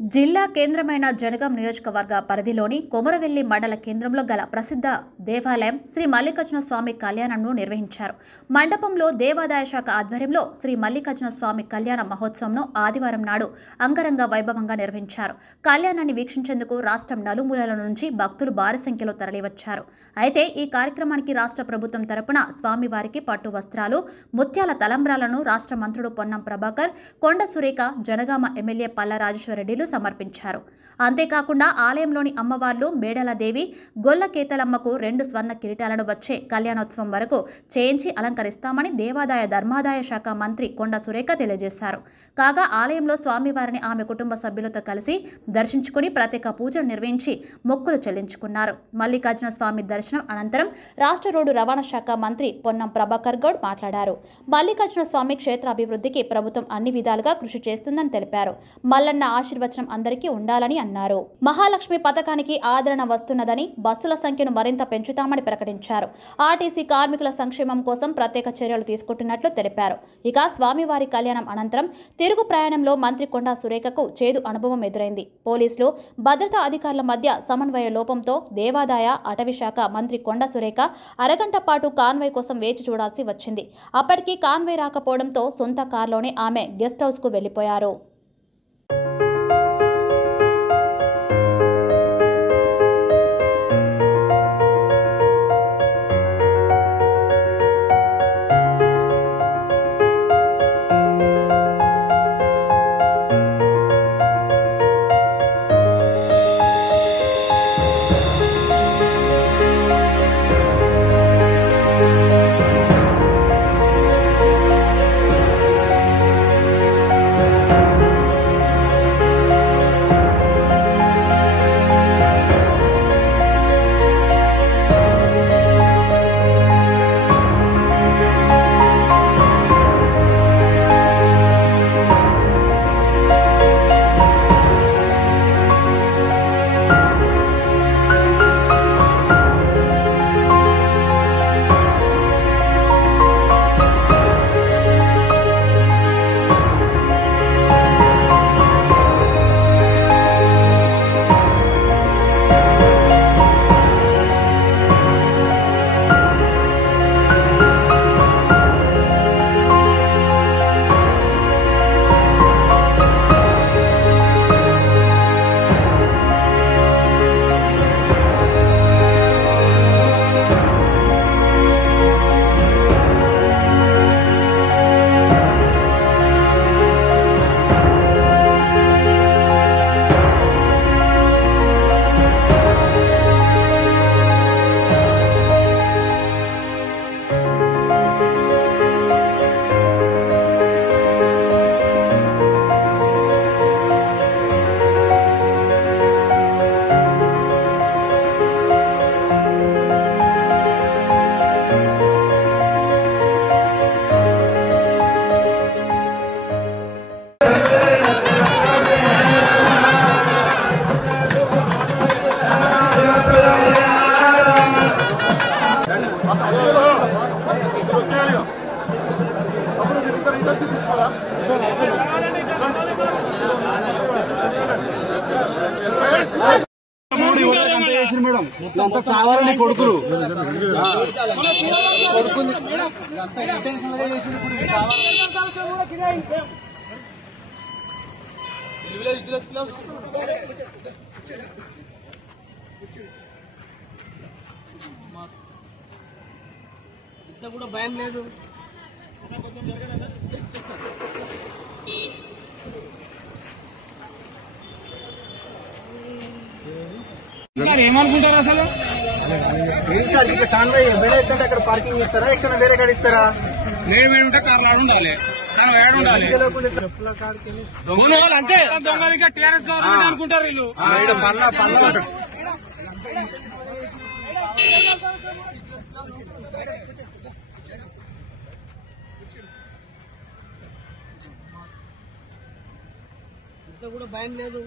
జిల్లా కేంద్రమైన జనగాం నియోజకవర్గ పరిధిలోని కొమరవెల్లి మండల కేంద్రంలో గల ప్రసిద్ధ దేవాలయం శ్రీ మల్లికార్జున స్వామి కళ్యాణంను నిర్వహించారు. మండపంలో దేవాదాయ శాఖ ఆధ్వర్యంలో శ్రీ మల్లికార్జున స్వామి కళ్యాణ మహోత్సవంను ఆదివారం నాడు అంగరంగ వైభవంగా నిర్వహించారు. కళ్యాణాన్ని వీక్షించేందుకు రాష్ట్రం నలుమూలల నుంచి భక్తులు భారీ సంఖ్యలో తరలివచ్చారు. అయితే ఈ కార్యక్రమానికి రాష్ట్ర ప్రభుత్వం తరపున స్వామివారికి పట్టు వస్త్రాలు, ముత్యాల తలంబ్రాలను రాష్ట్ర మంత్రుడు పొన్నం ప్రభాకర్, కొండ సురేఖ, జనగామ ఎమ్మెల్యే పల్లా రాజేశ్వరరెడ్డిలు సమర్పించారు. అంతేకాకుండా ఆలయంలోని అమ్మవార్లు మేడలదేవి, గొల్లకేతలమ్మకు 2 స్వర్ణ కిరీటాలను వచ్చే కళ్యాణోత్సవం వరకు చేయించి అలంకరిస్తామని దేవాదాయ ధర్మాదాయ శాఖ మంత్రి కొండ సురేఖ తెలియజేశారు. కాగా ఆలయంలో స్వామివారిని ఆమె కుటుంబ సభ్యులతో కలిసి దర్శించుకుని ప్రత్యేక పూజలు నిర్వహించి మొక్కులు చెల్లించుకున్నారు. మల్లికార్జున స్వామి దర్శనం అనంతరం రాష్ట్ర రోడ్డు రవాణా శాఖ మంత్రి పొన్నం ప్రభాకర్ గౌడ్ మాట్లాడారు. మల్లికార్జున స్వామి క్షేత్రాభివృద్ధికి ప్రభుత్వం అన్ని విధాలుగా కృషి చేస్తుందని తెలిపారు. మల్లన్న ఆశీర్వచనం అందరికీ ఉండాలని అన్నారు. మహాలక్ష్మి పథకానికి ఆదరణ వస్తున్నదని, బస్సుల సంఖ్యను మరింత పెంచుతామని ప్రకటించారు. ఆర్టీసీ కార్మికుల సంక్షేమం కోసం ప్రత్యేక చర్యలు తీసుకుంటున్నట్లు తెలిపారు. ఇక స్వామివారి కళ్యాణం అనంతరం తిరుగు ప్రయాణంలో మంత్రి కొండా సురేఖకు చేదు అనుభవం ఎదురైంది. పోలీసులు, భద్రతా అధికారుల మధ్య సమన్వయ లోపంతో దేవాదాయ అటవీ శాఖ మంత్రి కొండ సురేఖ అరగంట పాటు కాన్వాయ్ కోసం వేచి చూడాల్సి వచ్చింది. అప్పటికీ కాన్వాయ్ రాకపోవడంతో సొంత కారులోనే ఆమె గెస్ట్ హౌస్ కు వెళ్లిపోయారు. కావాలని కొడుకులు కూడా భయం లేదు. ఏమనుకుంటారు అసలు కాన్వాయ్ బయట ఎక్కడ అక్కడ పార్కింగ్ ఇస్తారా, ఎక్కడ వేరే కాడ ఇస్తారా? ఉంటే కారు ఉండాలి, కానీ ఏడు ఉండాలి. అంతే దొంగలిగా టీఆర్ఎస్ గవర్నమెంట్ అనుకుంటారు వీళ్ళు. కూడా భయం లేదు.